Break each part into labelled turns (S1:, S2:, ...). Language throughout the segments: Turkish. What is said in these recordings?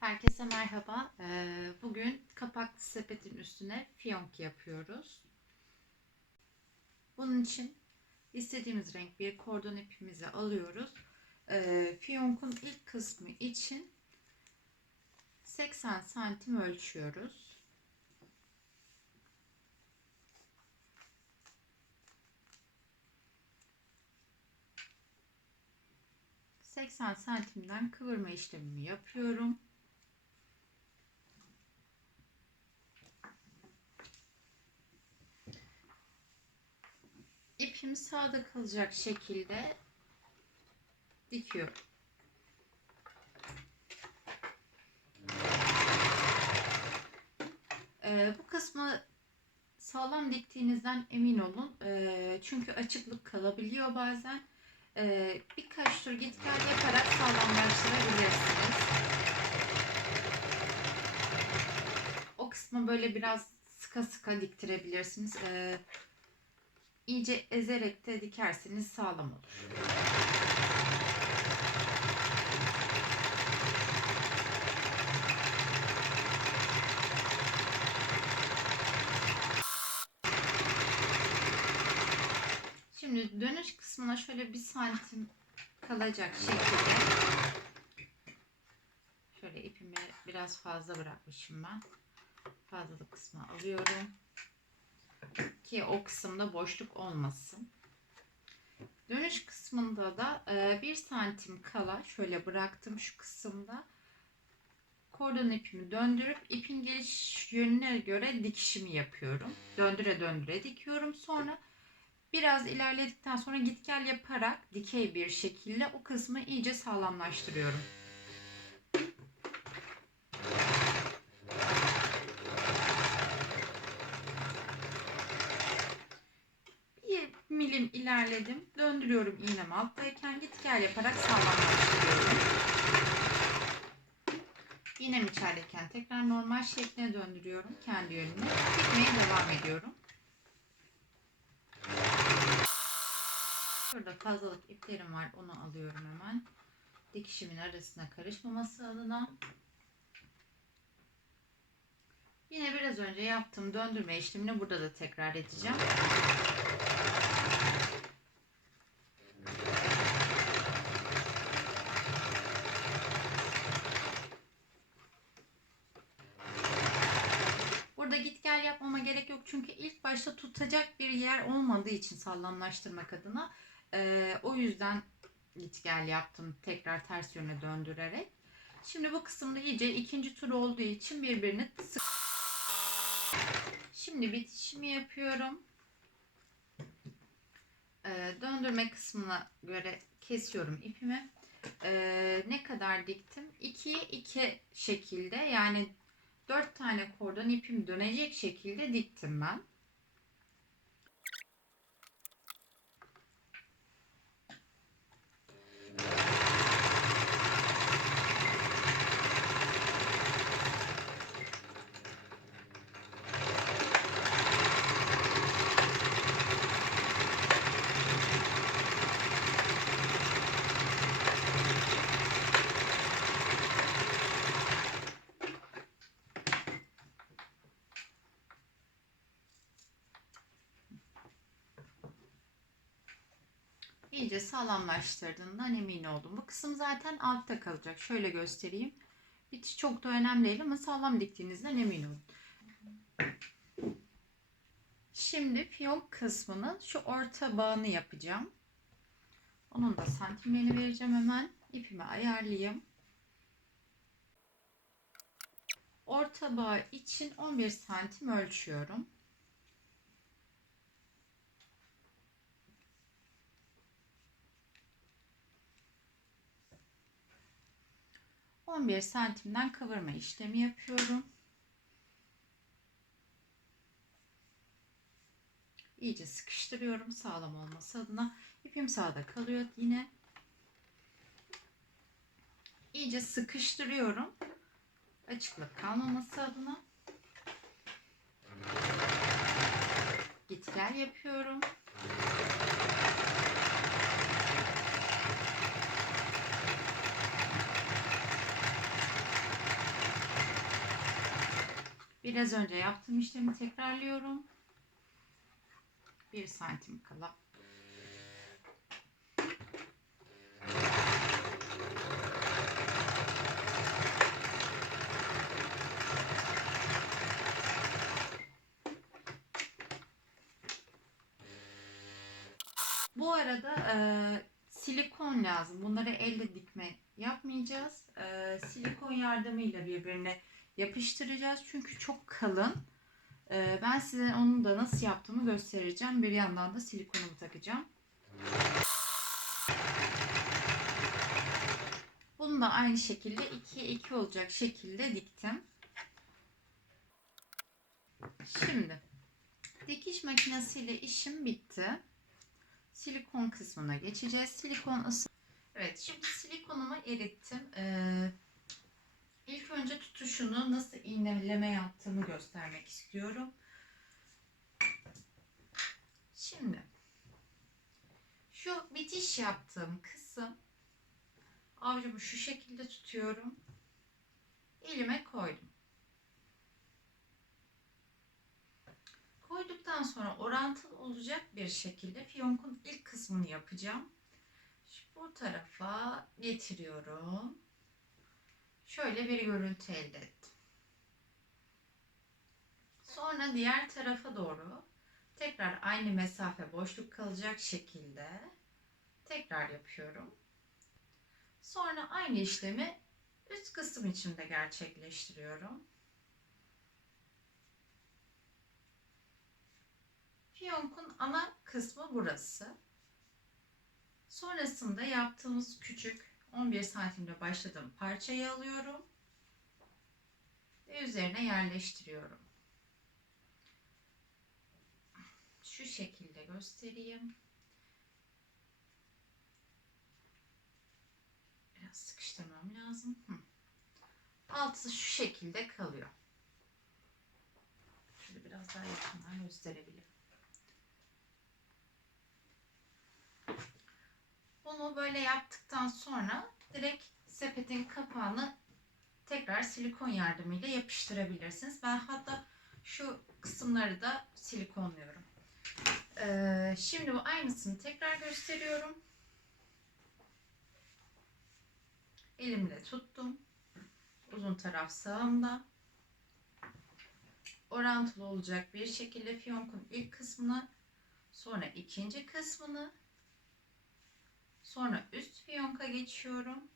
S1: Herkese merhaba. Ee, Bugün kapaklı sepetin üstüne fiyonk yapıyoruz. Bunun için istediğimiz renk bir kordon ipimizi alıyoruz. Ee, Fiyonkun ilk kısmı için 80 santim ölçüyoruz. ...80 santimden kıvırma işlemimi yapıyorum. İpimi sağda kalacak şekilde dikiyorum. Ee, bu kısmı sağlam diktiğinizden emin olun. Ee, çünkü açıklık kalabiliyor bazen. Ee, birkaç tur git gel yaparak sağlamlaştırabilirsiniz. O kısmı böyle biraz sıka sıka diktirebilirsiniz. Ee, iyice ezerek de dikerseniz sağlam olur. Şimdi dönüş kısmına şöyle bir santim kalacak şekilde şöyle ipimi biraz fazla bırakmışım ben. Fazlalık kısmı alıyorum ki o kısımda boşluk olmasın. Dönüş kısmında da e, bir santim kala şöyle bıraktım şu kısımda. Kordon ipimi döndürüp ipin geliş yönüne göre dikişimi yapıyorum. Döndüre döndüre dikiyorum. Sonra biraz ilerledikten sonra git gel yaparak dikey bir şekilde o kısmı iyice sağlamlaştırıyorum. Milim ilerledim. Döndürüyorum iğnemi alttayken git gel yaparak sağlamlaştırıyorum. İğnem içerideyken tekrar normal şekline döndürüyorum kendi yönüne. Dikmeye devam ediyorum. Şurada fazlalık iplerim var. Onu alıyorum hemen. Dikişimin arasına karışmaması adına. Yine biraz önce yaptığım döndürme işlemini burada da tekrar edeceğim. Git gel yapmama gerek yok çünkü ilk başta tutacak bir yer olmadığı için sağlamlaştırmak adına e, o yüzden git gel yaptım tekrar ters yöne döndürerek. Şimdi bu kısımda iyice ikinci tur olduğu için birbirini sık. Şimdi bitişimi yapıyorum. E, döndürme kısmına göre kesiyorum ipimi. E, ne kadar diktim? 2'ye 2 şekilde yani 4 tane kordon ipim dönecek şekilde diktim ben. İyice sağlamlaştırdığından emin oldum. Bu kısım zaten altta kalacak. Şöyle göstereyim. Bitiş çok da önemli değil ama sağlam diktiğinizden emin olun. Şimdi fiyonk kısmının şu orta bağını yapacağım. Onun da santimlerini vereceğim hemen. İpimi ayarlayayım. Orta bağ için 11 santim ölçüyorum. 11 santimden kıvırma işlemi yapıyorum. İyice sıkıştırıyorum sağlam olması adına. İpim sağda kalıyor yine. İyice sıkıştırıyorum. Açıklık kalmaması adına. Git gel yapıyorum. Biraz önce yaptığım işlemi tekrarlıyorum. 1 santim kala. Bu arada e, silikon lazım. Bunları elle dikme yapmayacağız. E, silikon yardımıyla birbirine yapıştıracağız. Çünkü çok kalın. E, ben size onun da nasıl yaptığımı göstereceğim. Bir yandan da silikonumu takacağım. Bunu da aynı şekilde 2'ye 2 olacak şekilde diktim. Şimdi dikiş makinesiyle işim bitti silikon kısmına geçeceğiz. Silikon ısı. Evet şimdi silikonumu erittim. Ee, ilk önce tutuşunu nasıl iğneleme yaptığımı göstermek istiyorum. Şimdi şu bitiş yaptığım kısım avcumu şu şekilde tutuyorum. Elime koydum. Koyduktan sonra orantılı olacak bir şekilde fiyonkun ilk kısmını yapacağım. Şu bu tarafa getiriyorum. Şöyle bir görüntü elde ettim. Sonra diğer tarafa doğru tekrar aynı mesafe boşluk kalacak şekilde tekrar yapıyorum. Sonra aynı işlemi üst kısım için de gerçekleştiriyorum. Fiyonkun ana kısmı burası. Sonrasında yaptığımız küçük 11 santimde başladığım parçayı alıyorum. Ve üzerine yerleştiriyorum. Şu şekilde göstereyim. Biraz sıkıştırmam lazım. Altı şu şekilde kalıyor. Şöyle biraz daha yakından gösterebilirim. Bunu böyle yaptıktan sonra direkt sepetin kapağını tekrar silikon yardımıyla yapıştırabilirsiniz. Ben hatta şu kısımları da silikonluyorum. Ee, şimdi bu aynısını tekrar gösteriyorum. Elimle tuttum. Uzun taraf sağımda. Orantılı olacak bir şekilde fiyonkun ilk kısmını sonra ikinci kısmını Sonra üst fiyonka geçiyorum.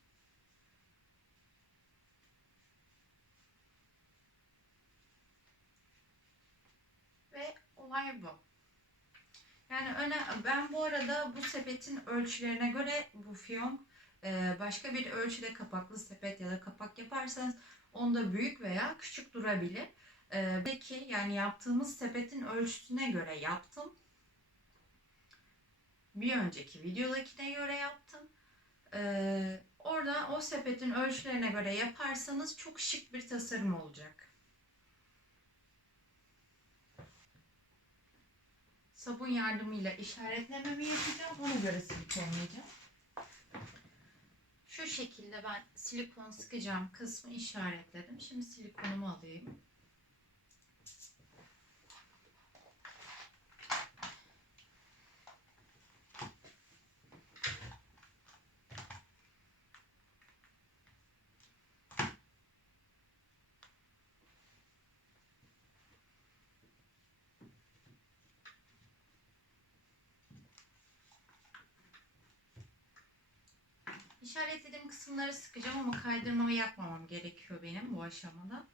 S1: Ve olay bu. Yani öne, ben bu arada bu sepetin ölçülerine göre bu fiyonk e, başka bir ölçüde kapaklı sepet ya da kapak yaparsanız onda büyük veya küçük durabilir. E, peki yani yaptığımız sepetin ölçüsüne göre yaptım bir önceki videodakine göre yaptım. Ee, orada o sepetin ölçülerine göre yaparsanız çok şık bir tasarım olacak. Sabun yardımıyla işaretlememi yapacağım. Ona göre silikonlayacağım. Şu şekilde ben silikon sıkacağım kısmı işaretledim. Şimdi silikonumu alayım. İşaretlediğim kısımları sıkacağım ama kaydırmamı yapmamam gerekiyor benim bu aşamada.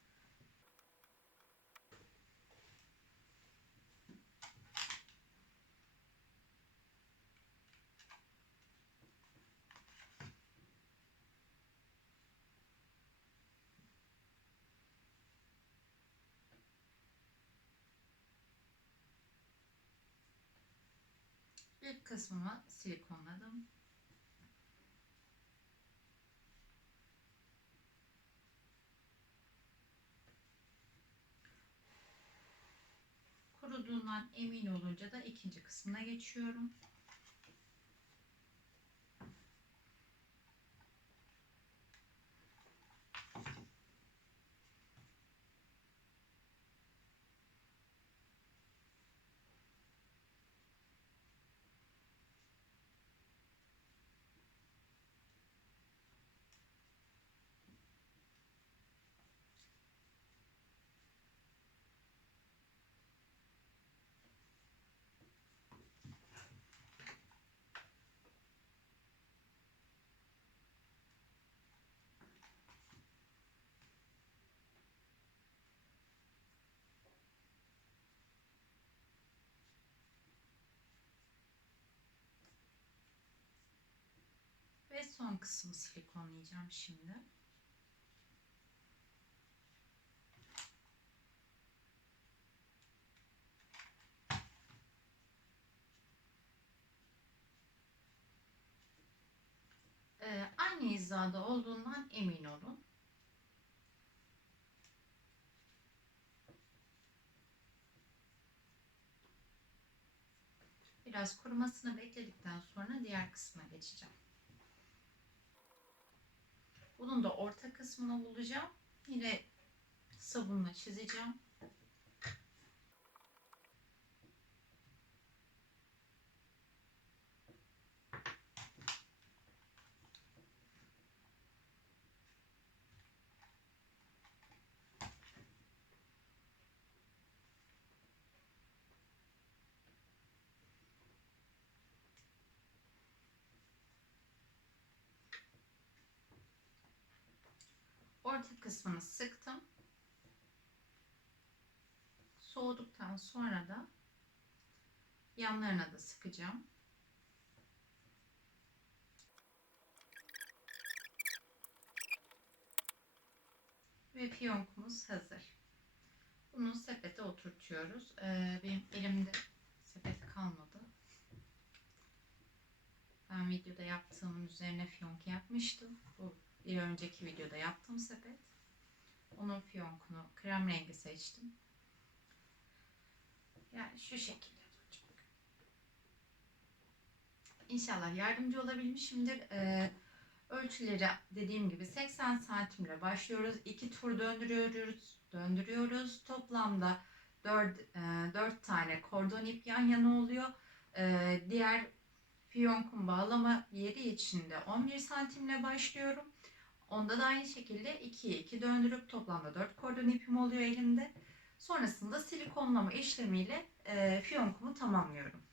S1: İlk kısmımı silikonladım. Kuruduğundan emin olunca da ikinci kısmına geçiyorum. Son kısmı silikonlayacağım şimdi. Ee, aynı hizada olduğundan emin olun. Biraz kurumasını bekledikten sonra diğer kısma geçeceğim. Bunun da orta kısmını bulacağım. Yine sabunla çizeceğim. Orta kısmını sıktım. Soğuduktan sonra da yanlarına da sıkacağım. Ve piyonkumuz hazır. Bunu sepete oturtuyoruz. Ee, benim elimde sepet kalmadı. Ben videoda yaptığımın üzerine fiyonk yapmıştım. Bu bir önceki videoda yaptığım sepet. Onun fiyonkunu krem rengi seçtim. Yani şu şekilde duracak. İnşallah yardımcı olabilmişimdir. Ee, ölçüleri dediğim gibi 80 santimle başlıyoruz. 2 tur döndürüyoruz. Döndürüyoruz. Toplamda 4, e, 4 tane kordon ip yan yana oluyor. Ee, diğer fiyonkun bağlama yeri içinde 11 santimle başlıyorum. Onda da aynı şekilde 2'ye 2 döndürüp toplamda 4 kordon ipim oluyor elimde. Sonrasında silikonlama işlemiyle e, fiyonkumu tamamlıyorum.